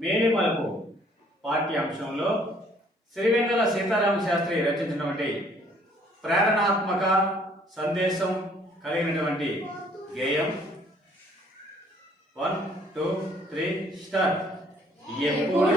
మేలిమలుపు పాఠ్యాంశంలో శ్రీవెన్నెల సీతారామ శాస్త్రి రచించినటువంటి ప్రేరణాత్మక సందేశం కలిగినటువంటి గేయం వన్ టూ త్రీ స్టార్ ఎప్పుడు